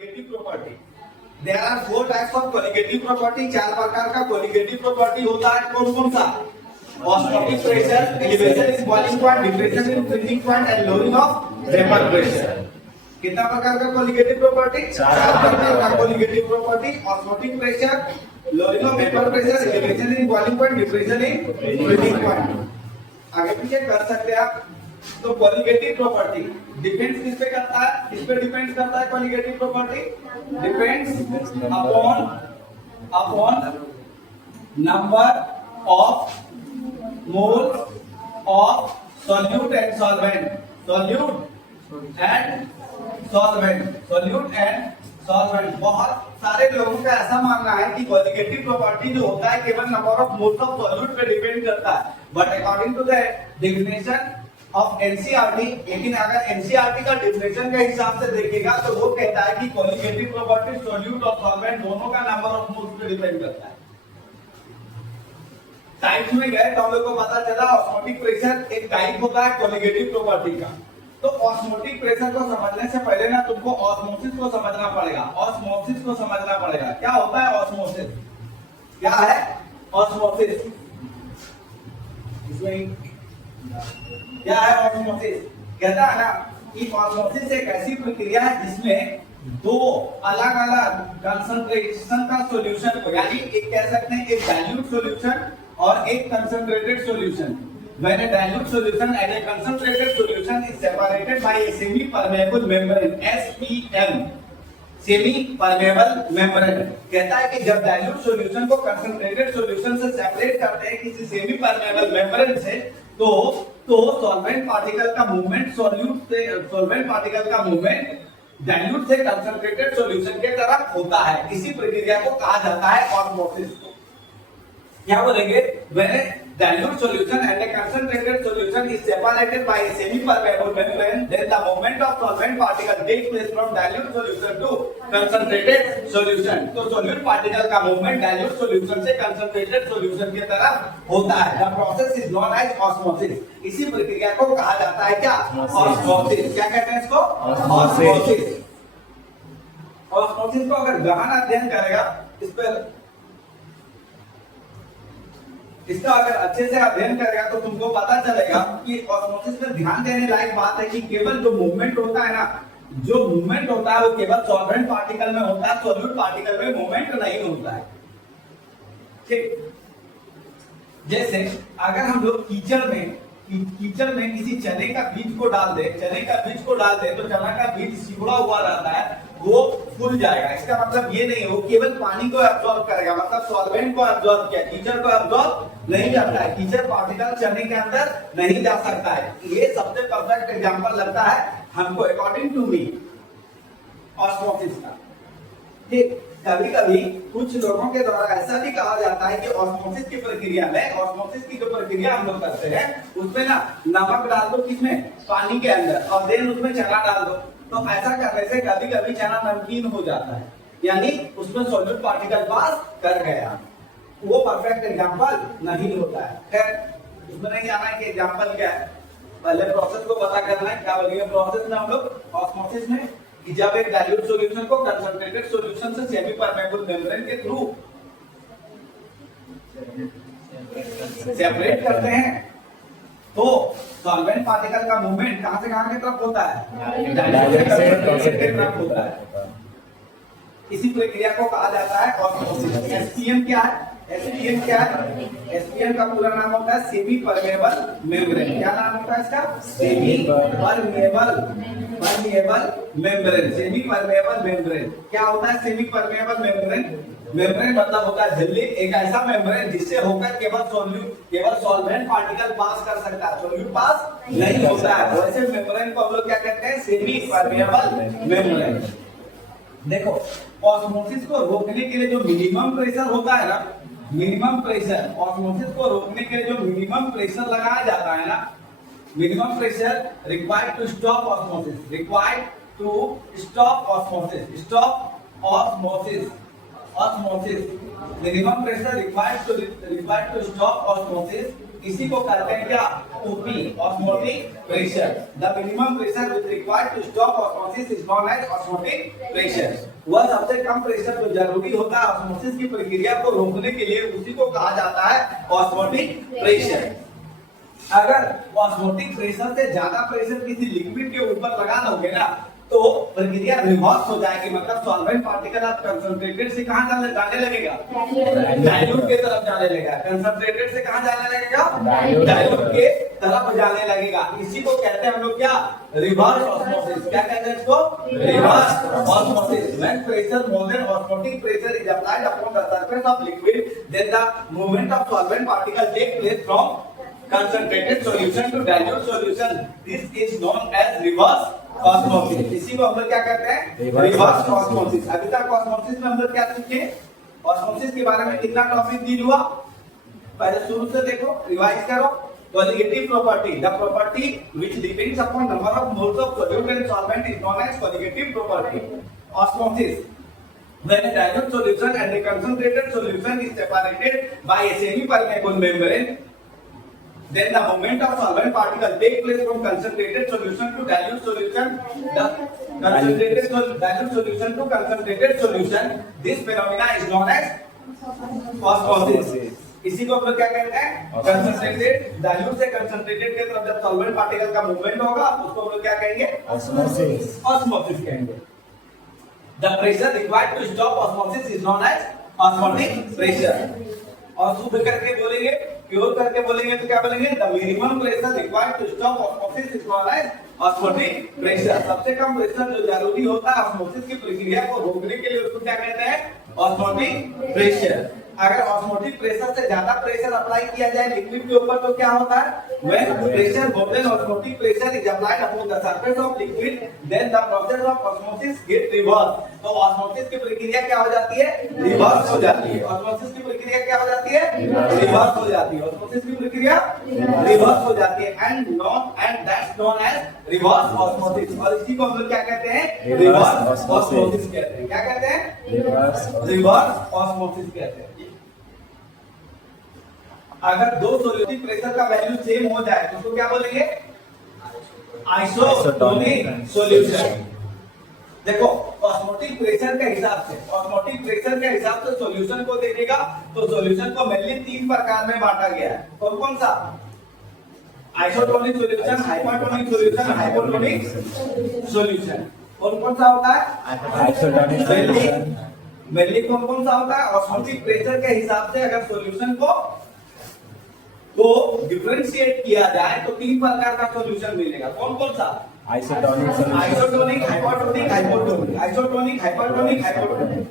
Colligative property. There are 4 types of colligative property. 4 प्रकार का colligative property होता है। कौन कौन सा? Osmotic pressure, elevation in boiling point, depression in freezing point and lowering of vapour pressure. कितना प्रकार का कोलिगेटिव प्रॉपर्टी? 4 प्रकार का colligative property. Osmotic pressure, lowering of vapour pressure, elevation in boiling point, depression in freezing point. आगे पीछे कर सकते हैं आप। तो कोलिगेटिव प्रॉपर्टी डिपेंड्स किस पे करता है? किस पे डिपेंड करता है colligative property? Depends upon number of moles of solute and solvent. बहुत सारे लोगों का ऐसा मानना है कि कोलिगेटिव प्रॉपर्टी जो होता है केवल number of moles of solute पे डिपेंड करता है, but according to the definition of NCERT, लेकिन अगर एनसीईआरटी का डेफिनेशन के हिसाब से देखिएगा तो वो कहता है कि कोलिगेटिव प्रॉपर्टी सॉल्यूट और सॉल्वेंट दोनों का नंबर ऑफ मोल्स पे डिपेंड करता है। टाइप्स में गए तो हम लोग को पता चला ऑस्मोटिक प्रेशर एक टाइप होता है कोलिगेटिव प्रॉपर्टी का। तो ऑस्मोटिक प्रेशर को समझने से पहले ना तुमको ऑस्मोसिस को समझना पड़ेगा। ऑस्मोसिस को समझना पड़ेगा। क्या होता है ऑस्मोसिस? क्या है ऑस्मोसिस? इसमें क्या है ऑस्मोसिस? कहता है ना कि ऑस्मोसिस एक ऐसी प्रक्रिया है जिसमें दो अलग अलग कंसंट्रेशन का सॉल्यूशन को, यानी एक कह सकते हैं एक डाइल्यूट सॉल्यूशन और एक concentrated solution. When a dilute solution and a concentrated solution is separated by a semi-permeable membrane, SPM, semi-permeable membrane, कहता है कि जब डाइल्यूट सॉल्यूशन को कंसंट्रेटेड सॉल्यूशन से सेपरेट करते हैं किसी सेमी-परमेबल मेम्ब्रेन से, तो सॉल्वेंट पार्टिकल का मूवमेंट सॉल्वेंट पार्टिकल का मूवमेंट डाइल्यूट से कंसंट्रेटेड सॉल्यूशन के तरफ होता है। इसी प्रक्रिया को कहा जाता है ऑस्मोसिस। क्या बोलेंगे? When dilute solution and a concentrated solution is separated by a semi-permeable membrane, then the movement of solvent particle takes place from dilute solution to concentrated solution. तो solute particle का movement dilute solution से concentrated solution की तरफ होता है। The process is known as osmosis. इसी प्रक्रिया को कहा जाता है क्या? Osmosis. क्या कहते हैं इसको? Osmosis. Osmosis को अगर गहन अध्ययन करेगा, इस पर इसका अगर अच्छे से अध्ययन करेगा तो तुमको पता चलेगा कि ऑस्मोसिस में ध्यान देने लायक बात है कि केवल जो मूवमेंट होता है ना, जो मूवमेंट होता है वो केवल सॉल्वेंट पार्टिकल में होता है, सॉल्यूट पार्टिकल में मूवमेंट नहीं होता है। ठीक, जैसे अगर हम लोग कीचड़ में किसी चने का बीज को डाल दे, तो चना का बीज सिकुड़ा हुआ रहता है, वो फूल जाएगा। इसका मतलब ये नहीं हो केवल पानी को एब्जॉर्ब करेगा, मतलब सॉल्वेंट को एब्जॉर्ब किया, कीचड़ को एब्जॉर्ब नहीं करता है। कीचड़ पार्टिकल चने के अंदर नहीं जा सकता है। ये सबसे परफेक्ट एग्जांपल लगता है हमको अकॉर्डिंग टू मी ऑस्मोसिस का। ठीक, कभी-कभी कुछ लोगों के द्वारा ऐसा भी कहा जाता है कि ऑस्मोसिस की प्रक्रिया में, ऑस्मोसिस की जो प्रक्रिया हम लोग करते हैं उसमें ना नमक डाल दो, किसमें? पानी के अंदर, और देन उसमें चना डाल दो। तो ऐसा करने से कभी-कभी चना नमकीन हो जाता है, यानी उसमें सॉल्यूट पार्टिकल पास कर गया। वो परफेक्ट एग्जांपल नहीं होता है। खैर, उसमें नहीं जाना है कि एग्जांपल क्या है, पहले प्रोसेस को पता करना है। क्या बोलेंगे प्रोसेस में हम लोग ऑस्मोसिस में? कि जब एक डाइल्यूट सॉल्यूशन को कंसंट्रेटेड सॉल्यूशन से सेमी परमेबल मेम्ब्रेन के थ्रू सेपरेट करते हैं, तो सॉल्वेंट पार्टिकल का मूवमेंट कहां से कहां की तरफ होता है? डाइल्यूट से कंसंट्रेटेड तरफ होता है। इसी प्रक्रिया को कहा जाता है ऑस्मोसिस। एसपीएम क्या है? एसपीएम का पूरा नाम होता है सेमी परमेबल मेम्ब्रेन। क्या नाम होता है इसका? Semi permeable membrane. Semi permeable membrane क्या होता है? सेमी परमेबल मेम्ब्रेन मतलब होता है झिल्ली, एक ऐसा मेम्ब्रेन जिससे होकर केवल सॉल्वेंट पार्टिकल पास कर सकता है, सॉल्यूट पास नहीं होता है। वैसे मेम्ब्रेन को हम लोग क्या कहते हैं? Semi permeable membrane. देखो, ऑस्मोसिस को रोकने के लिए जो मिनिमम प्रेशर होता है ना, मिनिमम प्रेशर, ऑस्मोसिस को रोकने के लिए जो मिनिमम प्रेशर लगाया जाता है ना, minimum pressure required to stop osmosis, minimum pressure required to stop osmosis. इसी को कहते हैं क्या? OP, osmotic pressure. The minimum pressure which required to stop osmosis is known as osmotic pressure. वह सबसे कम प्रेशर जो जरूरी होता है ऑस्मोसिस की प्रक्रिया को रोकने के लिए, उसी को कहा जाता है ऑस्मोटिक प्रेशर। अगर ऑस्मोटिक प्रेशर से ज्यादा प्रेशर किसी लिक्विड के ऊपर लगा दोगे ना, तो प्रक्रिया रिवर्स हो जाएगी, मतलब सॉल्वेंट पार्टिकल आप कंसंट्रेटेड से कहां जाने लगेगा, डाइल्यूट के तरफ जाने लगेगा। कंसंट्रेटेड से कहां जाने लगेगा, डाइल्यूट के तरफ जाने लगेगा। इसी को कहते हैं हम लोग क्या, रिवर्स ऑस्मोसिस। क्या कहते हैं इसको, reverse osmosis. When pressure more than osmotic pressure is applied upon the surface of liquid, then the movement of solvent particle take place from concentrated solution to dilute solution. This is known as reverse osmosis. इसी को हम लोग क्या कहते हैं, reverse osmosis. अभी तक osmosis में हम लोग क्या सीखे, ऑस्मोसिस के बारे में कितना टॉपिक डील हुआ, पहले शुरू से देखो, रिवाइज करो। Colligative property, the property which depends upon number of moles of solute and solvent is known as colligative property. Osmosis, when a dilute solution and a concentrated solution is separated by a semi-permeable membrane, then the movement of solvent particle take place from concentrated solution to dilute solution, the concentrated dilute solution to concentrated solution. This phenomena is known as osmosis. इसी को हम लोग क्या कहते हैं, concentrated dilute से concentrated के तरफ जब सॉल्वेंट पार्टिकल का मूवमेंट होगा उसको हम लोग क्या कहेंगे, ऑस्मोसिस। ऑस्मोसिस कहेंगे। The pressure required to stop osmosis is known as osmotic pressure. और शुद्ध करके बोलेंगे, प्योर करके बोलेंगे तो क्या बोलेंगे, the minimum pressure required to stop osmosis is known as osmotic pressure. सबसे कम प्रेशर जो जरूरी होता है ऑस्मोसिस की प्रक्रिया को रोकने के लिए, उसको क्या कहते हैं, ऑस्मोटिक प्रेशर। अगर ऑस्मोटिक प्रेशर से ज्यादा प्रेशर अप्लाई किया जाए लिक्विड के ऊपर तो क्या होता है, when pressure more than osmotic pressure is applied upon the surface of liquid, then the process of osmosis get reverse. तो ऑस्मोसिस की प्रक्रिया क्या हो जाती है, रिवर्स हो जाती है। ऑस्मोसिस की प्रक्रिया क्या हो जाती है, रिवर्स हो जाती है। ऑस्मोसिस की प्रक्रिया रिवर्स हो जाती है and that's known as reverse osmosis. और इसी को हम लोग क्या कहते हैं, रिवर्स ऑस्मोसिस कहते हैं। क्या कहते हैं, रिवर्स ऑस्मोसिस कहते हैं। अगर दो सोल्यूटिव प्रेशर का वैल्यू सेम हो जाए तो उसको क्या बोलेंगे, आइसोटोनिक सॉल्यूशन। देखो ऑस्मोटिक प्रेशर के हिसाब से, ऑस्मोटिक प्रेशर के हिसाब से सॉल्यूशन को देखेगा तो सॉल्यूशन को मेनली तीन प्रकार में बांटा गया है। कौन कौन सा, isotonic solution, hypertonic solution, hypotonic solution. कौन कौन सा होता है, आइसोटोनिक सॉल्यूशन। मेनली कौन कौन सा होता है, ऑस्मोटिक प्रेशर के हिसाब से अगर सॉल्यूशन को डिफरेंशिएट किया जाए तो तीन प्रकार का सॉल्यूशन मिलेगा। कौन कौन सा, isotonic solution, isotonic, hypertonic, hypotonic. Isotonic, hypertonic, hypotonic.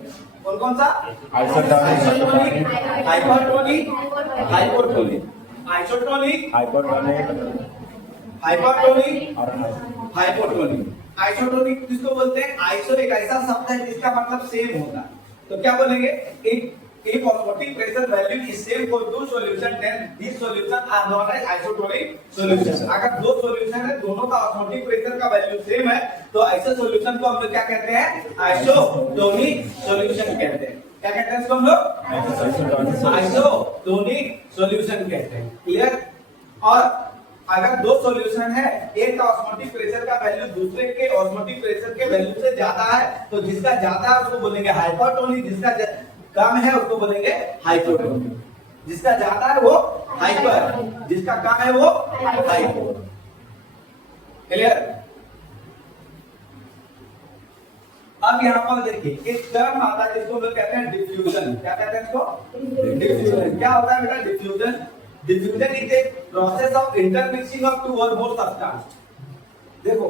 कौन कौन सा, isotonic, hypertonic, hypotonic. Isotonic, hypotonic, hypertonic और हाइपोटोनिक। आइसोटोनिक किसको बोलते हैं, आइसो एक ऐसा शब्द है जिसका मतलब सेम होता है। तो क्या बोलेंगे, if osmotic pressure value is same for two solution then these solutions are known as isotonic solution। अगर दो सॉल्यूशन है दोनों का ऑस्मोटिक प्रेशर का वैल्यू सेम है तो ऐसे सॉल्यूशन को हम लोग क्या कहते हैं, आइसोटोनिक सॉल्यूशन कहते हैं। क्या कहते हैं इसको हम लोग, आइसोटोनिक सॉल्यूशन कहते हैं। क्लियर। और अगर दो सॉल्यूशन है, एक का ऑस्मोटिक प्रेशर का वैल्यू दूसरे के ऑस्मोटिक प्रेशर के वैल्यू से ज्यादा है तो जिसका ज्यादा है उसको बोलेंगे हाइपरटोनिक, जिसका कम है उसको बोलेंगे हाइपोटोनिक। जिसका ज्यादा है वो हाइपर, जिसका कम है वो हाइपो। क्लियर। अब यहाँ पर देखिए एक टर्म आता है जिसको हम लोग कहते हैं डिफ्यूजन। क्या कहते हैं इसको, डिफ्यूजन। क्या होता है बेटा diffusion, diffusion is a process of intermixing of two or more substance. देखो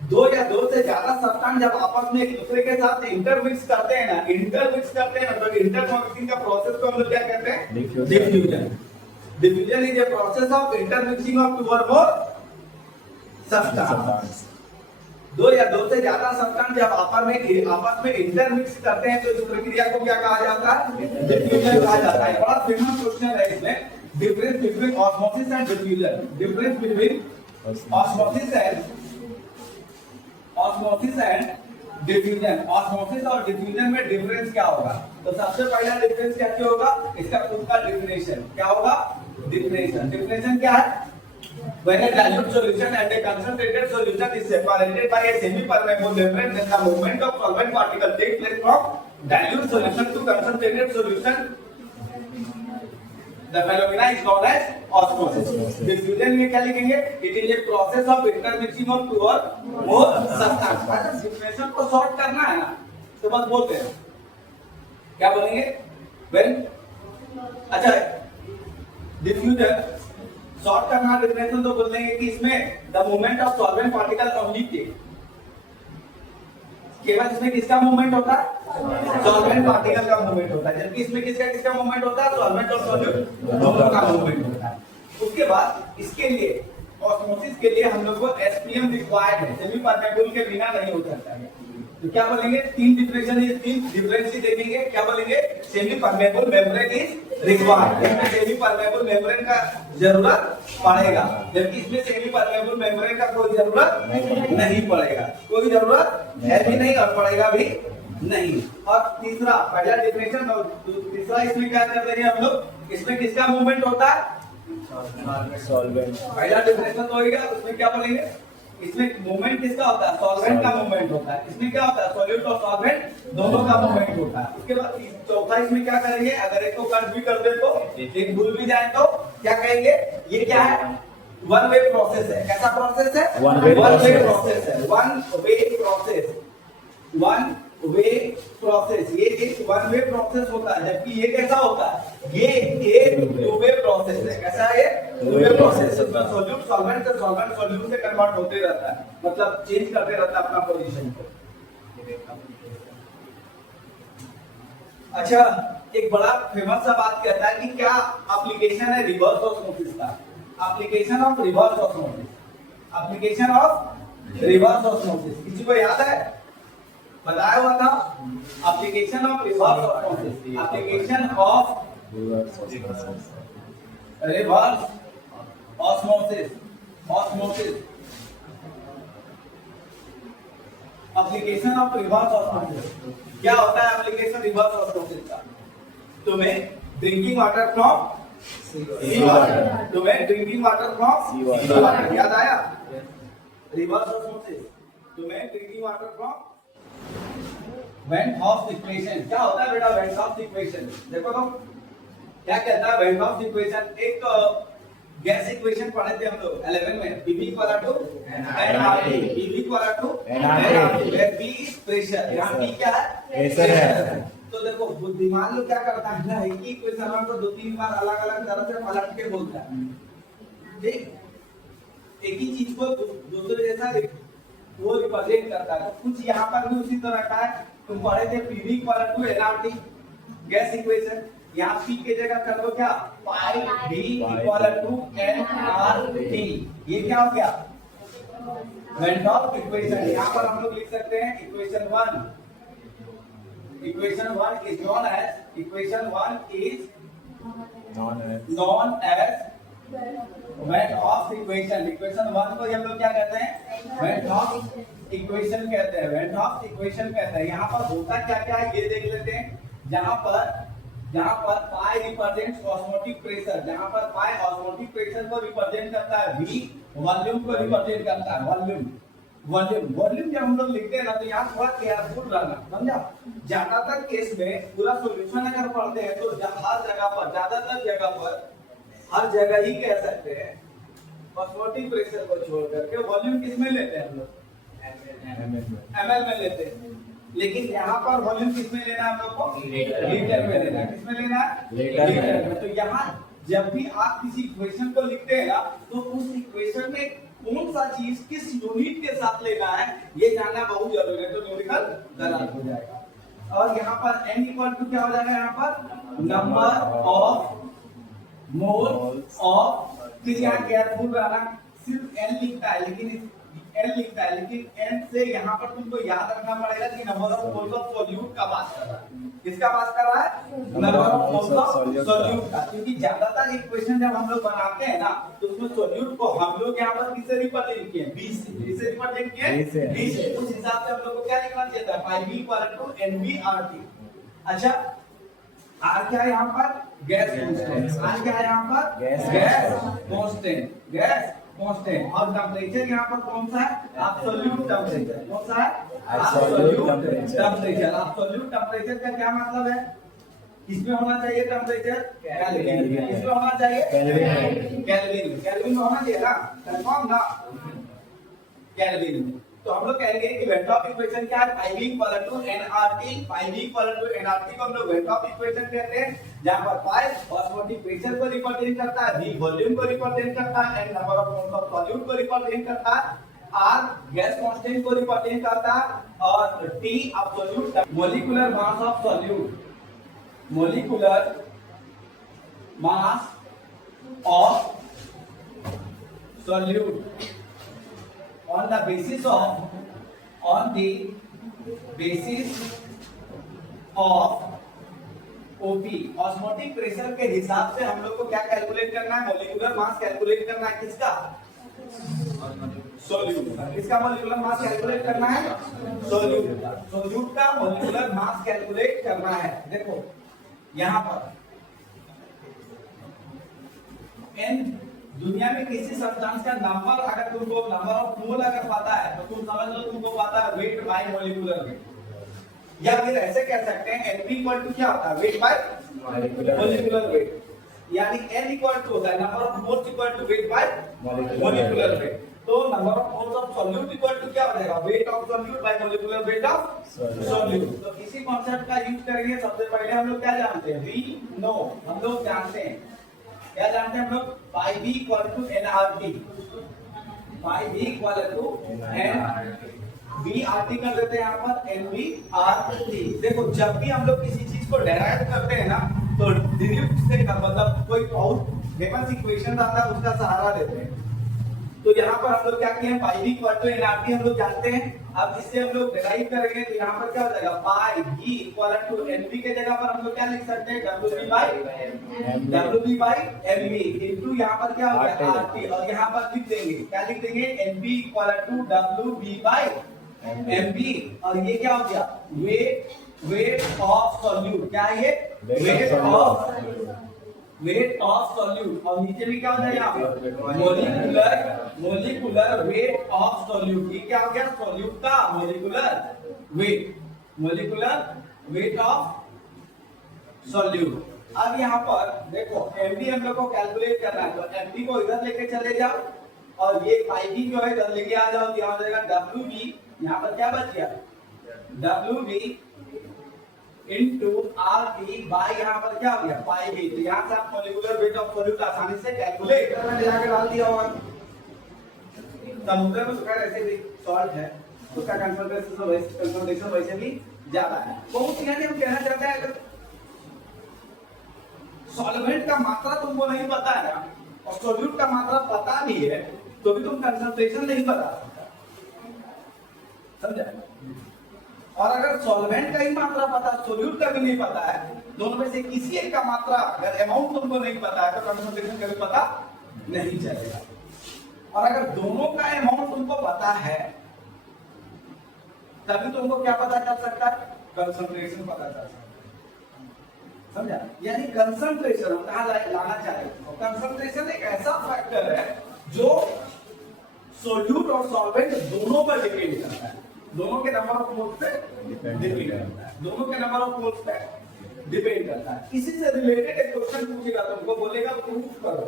दो या दो से ज्यादा सब्सटेंस जब आपस में एक दूसरे के साथ इंटरमिक्स करते हैं ना, तो इंटरमिक्सिंग का प्रोसेस को हम लोग क्या कहते हैं, diffusion. Diffusion is a process of intermixing of two or more substance. दो या दो से ज्यादा सब्सटेंस जब आपस में इंटरमिक्स करते हैं तो इस प्रक्रिया को क्या कहा जाता है, डिफ्यूजन कहा जाता है। बड़ा फेमस क्वेश्चन है इसमें, difference between osmosis and diffusion. Difference between osmosis and diffusion. Osmosis और डिफ्यूजन में डिफरेंस क्या होगा, तो सबसे पहला डिफरेंस क्या होगा, इसका खुद का डिफिनेशन क्या होगा, डिफिनेशन। डिफिनेशन क्या है, when a dilute solution and a concentrated solution is separated by a semi-permeable membrane, then the movement of solvent particle takes place from dilute solution to concentrated solution. The phenomena is known as osmosis. Diffusion में क्या लिखेंगे? It is a process of intermixing of two or more substances. Diffusion को sort करना है ना, तो बस बोलते हैं क्या बोलेंगे? When अच्छा diffusion सॉर्ट करना डिफरेंशियल तो बोल देंगे कि इसमें the movement of solvent particle only केवल इसमें किसका मूवमेंट होता है? सॉल्वेंट पार्टिकल का मूवमेंट होता है, जबकि इसमें किसका किसका मूवमेंट होता है? सॉल्वेंट और सॉल्यूट दोनों का मूवमेंट होता है। उसके बाद इसके लिए ऑस्मोसिस के लिए हम लोग को एसपीएम रिक्वायर्ड है, सेमी परमेबल के बिना नहीं हो सकता है। तो क्या बोलेंगे? तीन डिफरेंस देखेंगे। क्या बोलेंगे? Semi permeable membrane is required. इसमें सेमी परमेबल मेम्ब्रेन का जरूरत पड़ेगा, जबकि इसमें सेमी परमेबल मेम्ब्रेन का कोई जरूरत नहीं पड़ेगा, कोई जरूरत है भी नहीं और पड़ेगा भी नहीं। और तीसरा पहला डिफिनेशन और तीसरा इसमें क्या कर रहे हैं हम लोग? इसमें किसका मूवमेंट होता है? सॉल्वेंट। पहला डिफिनेशन तो होगा, उसमें क्या बोलेंगे? इसमें मूवमेंट किसका होता है? सॉल्वेंट का मूवमेंट होता है। इसमें क्या होता है? सॉल्यूट और सॉल्वेंट दोनों का मूवमेंट होता है। उसके बाद चौथा इसमें क्या करेंगे? अगर एक को कट भी कर दे तो एक भूल भी जाए तो क्या कहेंगे? ये क्या है? वन वे प्रोसेस है। कैसा प्रोसेस है? वन वे प्रोसेस है। One way process, one way process. ये एक वन वे प्रोसेस होता है, जबकि ये कैसा होता है? ये एक टू वे प्रोसेस है। कैसा है? Two way process. Solute solvent से सॉल्वेंट सॉल्यूट से कन्वर्ट होते रहता है, मतलब चेंज करते रहता है अपना पोजीशन को। अच्छा, एक बड़ा फेमस सा बात कहता है कि क्या एप्लीकेशन है रिवर्स ऑस्मोसिस का? Application of reverse osmosis, application of reverse osmosis किसी को याद है? बताया हुआ था application of reverse osmosis, application of reverse osmosis, osmosis, application of reverse osmosis. क्या होता है एप्लीकेशन रिवर्स ऑस्मोसिस का? तुम्हें drinking water from sea water, तुम्हें drinking water from sea water याद आया? रिवर्स ऑस्मोसिस, तुम्हें drinking water from van't Hoff's equation. क्या होता है बेटा वेन हॉफ्स इक्वेशन? देखो तो क्या कहता है वेन हॉफ्स इक्वेशन? एक गैस इक्वेशन पढ़े थे हम लोग 11 में, Pv equal to nRT, Pv equal to nRT, where P is pressure, यहाँ P क्या है? प्रेशर है। तो देखो बुद्धिमान लोग क्या करता है ना, एक ही इक्वेशन को दो तीन बार अलग अलग तरह से पलट के बोलता है। ठीक, एक ही चीज को दूसरे जैसा वो रिप्रेजेंट करता है। तो कुछ यहाँ पर भी उसी तरह का है। तुम पढ़े थे Pv equal to nRT gas equation, यहाँ P की जगह कर लो क्या? Pi V equal to nRT। ये क्या हो गया? Van't Hoff's equation. यहाँ पर हम लोग लिख सकते हैं equation 1, equation 1 is known as, equation 1 is known as van't Hoff's equation. Equation 1 को हम लोग क्या कहते हैं? वेन हॉफ्स इक्वेशन कहते हैं, वेन हॉफ्स इक्वेशन कहते हैं। यहाँ पर होता क्या क्या है ये देख लेते हैं। जहाँ पर पाई रिप्रेजेंट्स ऑस्मोटिक प्रेशर, जहाँ पर पाई ऑस्मोटिक प्रेशर को रिप्रेजेंट करता है, V वॉल्यूम को रिप्रेजेंट करता है, वॉल्यूम। वॉल्यूम जब हम लोग लिखते हैं ना तो यहाँ थोड़ा केयरफुल रहना, समझा? ज्यादातर केस में पूरा सॉल्यूशन अगर पढ़ते हैं तो हर जगह पर, ज्यादातर जगह पर, हर जगह ही कह सकते हैं ऑस्मोटिक प्रेशर को छोड़ करके वॉल्यूम किस में लेते हैं हम लोग? ml में लेते हैं। लेकिन यहाँ पर वॉल्यूम किस में लेना है हम लोग को? लीटर में लेना है। किस में लेना है? लीटर में। तो यहाँ जब भी आप किसी इक्वेशन को लिखते हैं ना तो उस इक्वेशन में कौन सा चीज किस यूनिट के साथ लेना है ये जानना बहुत जरूरी है, तो न्यूमेरिकल गलत हो जाएगा। और यहाँ पर n इक्वल टू क्या हो जाएगा? यहाँ पर नंबर ऑफ मोल ऑफ, फिर यहाँ केयरफुल रहना, सिर्फ n लिखता है लेकिन n से यहाँ पर तुमको याद रखना पड़ेगा कि number of moles of solute का बात कर रहा है। किसका बात कर रहा है? Number of moles of solute का। क्योंकि ज्यादातर इक्वेशन जब हम लोग बनाते हैं ना तो उसमें सॉल्यूट को हम लोग यहाँ पर किससे रिप्रेजेंट किए? B से। किससे रिप्रेजेंट किए? B से। उस हिसाब से हम लोग को क्या लिखना चाहिए था? Pv equal to nVRT। अच्छा, R क्या है यहाँ पर? Gas constant. R क्या है यहाँ पर? Gas constant. गैस कांस्टेंट, और टेम्परेचर यहाँ पर कौन सा है? Absolute temperature. कौन सा है? Absolute temperature। Temperature. Absolute temperature का क्या मतलब है? किसमें होना चाहिए टेम्परेचर? केल्विन। किसमें होना चाहिए? केल्विन। केल्विन। केल्विन में होना चाहिए ना, कंफर्म ना, केल्विन। तो हम लोग कहेंगे कि वेंटॉप इक्वेशन क्या है? Pi equal to NRT. Pi equal to NRT को हम लोग वेंटॉप इक्वेशन कहते हैं, जहां पर पाई ऑस्मोटिक प्रेशर को रिप्रेजेंट करता है, वी वॉल्यूम को रिप्रेजेंट करता है, N number of moles of solute को रिप्रेजेंट करता है, आर गैस कांस्टेंट को रिप्रेजेंट करता है, और T absolute molecular mass of solute. Molecular mass of solute on the basis of OP, osmotic pressure के हिसाब से हम लोग को क्या कैलकुलेट करना है? मोलिकुलर मास कैलकुलेट करना है। किसका? सोल्यूट का। किसका मोलिकुलर मास कैलकुलेट करना है? सोल्यूट का। सोल्यूट का मोलिकुलर मास कैलकुलेट करना है। देखो यहां पर एन दुनिया में किसी सब्सटेंस का नंबर, अगर तुमको नंबर ऑफ मोल अगर पता है तो तुम समझ लो तुमको पता है वेट बाय मोलिकुलर वेट, या फिर ऐसे कह सकते हैं Np इक्वल टू क्या होता है? वेट बाय मोलिकुलर वेट, यानी N इक्वल टू होता है number of moles equal to weight by molecular weight. तो number of moles of solute equal to क्या हो जाएगा? Weight of solute by molecular weight of solute. तो इसी concept का यूज करेंगे। सबसे पहले हम लोग क्या जानते हैं? वी नो, हम लोग जानते हैं, क्या जानते हैं हम लोग? Pi B equal to NRT. Pi B equal to N B R T कर देते हैं यहाँ पर एन बी आर टी। देखो जब भी हम लोग किसी चीज को डेराइव करते हैं ना, तो डिरिव से मतलब कोई बहुत फेमस इक्वेशन आता है उसका सहारा लेते हैं। तो यहाँ पर हम लोग क्या किए? पाई बी इक्वल टू एनआरटी हम लोग जानते हैं। अब इससे हम लोग डेराइव करेंगे तो यहाँ पर क्या हो जाएगा? Pi B equal to NB के जगह पर हम लोग क्या लिख सकते हैं? W B by MB into यहाँ पर क्या हो गया? आरटी, और यहाँ पर लिख देंगे, क्या लिख देंगे? NB equal to W B by MB, और ये क्या हो गया? Weight of solute. क्या है ये? Weight of solute. और नीचे भी क्या हो जाएगा? Molecular weight of solute. ये क्या हो गया? सॉल्यूट का मोलिकुलर वेट ऑफ सॉल्यूट। अब यहाँ पर देखो एमडी हम लोग को कैलकुलेट करना है, तो एमडी को इधर लेके चले जाओ, और ये पाई बी जो है इधर लेके आ जाओ, तो यहाँ हो जाएगा डब्ल्यू बी। यहाँ पर क्या बच गया? W B into R T by यहाँ पर क्या हो गया? Pi B. तो यहाँ से आप मोलिकुलर वेट ऑफ सॉल्यूट आसानी से कैलकुलेट करने जाकर डाल दिया होगा। समुद्र में सुखा ऐसे भी सॉल्ट है, उसका कंसंट्रेशन वैसे भी ज्यादा है। तो उस यानी हम कहना चाहते हैं अगर सॉल्वेंट का मात्रा तुमको नहीं पता है ना, और सॉल्यूट का मात्रा पता भी है, तो भी तुम कंसंट्रेशन नहीं बता सकता। समझा? और अगर सॉल्वेंट का ही मात्रा पता, सॉल्यूट का भी नहीं पता है, दोनों में से किसी एक का मात्रा अगर अमाउंट तुमको नहीं पता है, तो कंसंट्रेशन कभी पता नहीं चलेगा। और अगर दोनों का अमाउंट तुमको पता है, तभी तुमको क्या पता चल सकता है? कंसंट्रेशन पता चल सकता है। समझा? यानी कंसंट्रेशन हम कहाँ लाना चाहते हैं? कंसंट्रेशन एक ऐसा फैक्टर है जो सॉल्यूट और सॉल्वेंट दोनों पर डिपेंड करता है, दोनों के नंबर ऑफ मोल्स पे डिपेंड करता है, दोनों के नंबर ऑफ मोल्स पे डिपेंड करता है। इसी से रिलेटेड एक क्वेश्चन पूछेगा, तुमको बोलेगा प्रूफ करो,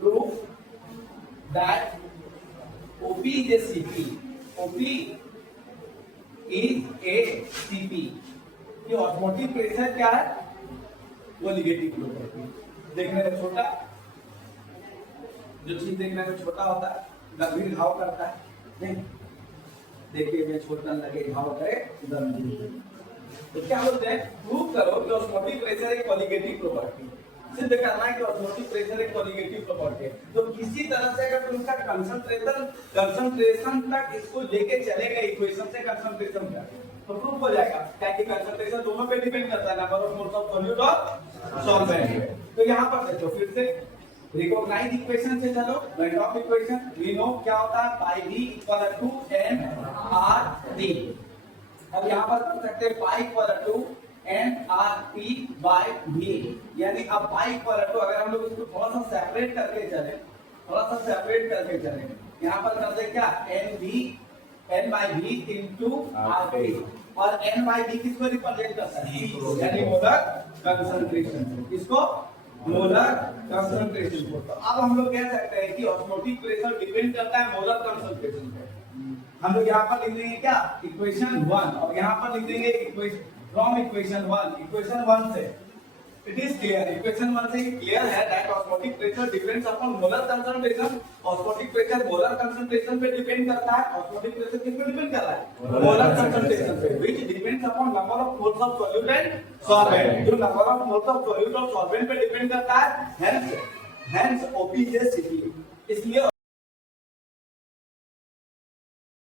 proof that OP is a CP, OP is a CP। ये ऑस्मोटिक प्रेशर क्या है? वो निगेटिव फ्लो करती है। देखने में छोटा, जो चीज देखने में छोटा होता है गंभीर घाव करता है, नहीं देखिए में छोटा लगे घाव करे गंभीर। तो क्या बोलते हैं? प्रूव करो कि ऑस्मोटिक प्रेशर एक कॉलिगेटिव प्रॉपर्टी, सिद्ध करना है कि ऑस्मोटिक प्रेशर एक कॉलिगेटिव प्रॉपर्टी है। तो किसी तरह से अगर तुमका कंसंट्रेशन तक इसको लेके चले गए इक्वेशन से कंसंट्रेशन का, तो प्रूफ हो जाएगा। क्या कि कंसंट्रेशन दोनों पे डिपेंड करता है, number of moles of solute और सॉल्वेंट। तो यहाँ पर देखो फिर से रिकॉग्नाइज इक्वेशन से चलो, वेंटॉप इक्वेशन वी नो क्या होता है? Pi B equal to N R T. अब यहाँ पर कर सकते हैं pi equal to N R T by V, यानी अब पाई इक्वल टू, अगर हम लोग इसको थोड़ा सा सेपरेट करके चले थोड़ा सा सेपरेट करके चलेंगे। यहाँ पर कर दे क्या n by v into RT और n by v किसको रिप्रेजेंट करता है यानी मोलर कंसंट्रेशन को। किसको मोलर कंसंट्रेशन को। तो अब हम लोग कह सकते हैं कि ऑस्मोटिक प्रेशर डिपेंड करता है मोलर कंसंट्रेशन पे। हम लोग यहाँ पर लिख देंगे क्या इक्वेशन 1 और यहाँ पर लिख देंगे फ्रॉम इक्वेशन 1 से इट इज क्लियर इक्वेशन 1 से क्लियर है that osmotic pressure depends upon molar concentration. Osmotic pressure molar concentration पे डिपेंड करता है। ऑस्मोटिक प्रेशर किस पे डिपेंड कर रहा है मोलर कंसंट्रेशन पे which depends upon number of moles of solute and solvent. जो number of moles of solute और सॉल्वेंट पे डिपेंड करता है हेंस ओपी इज इसलिए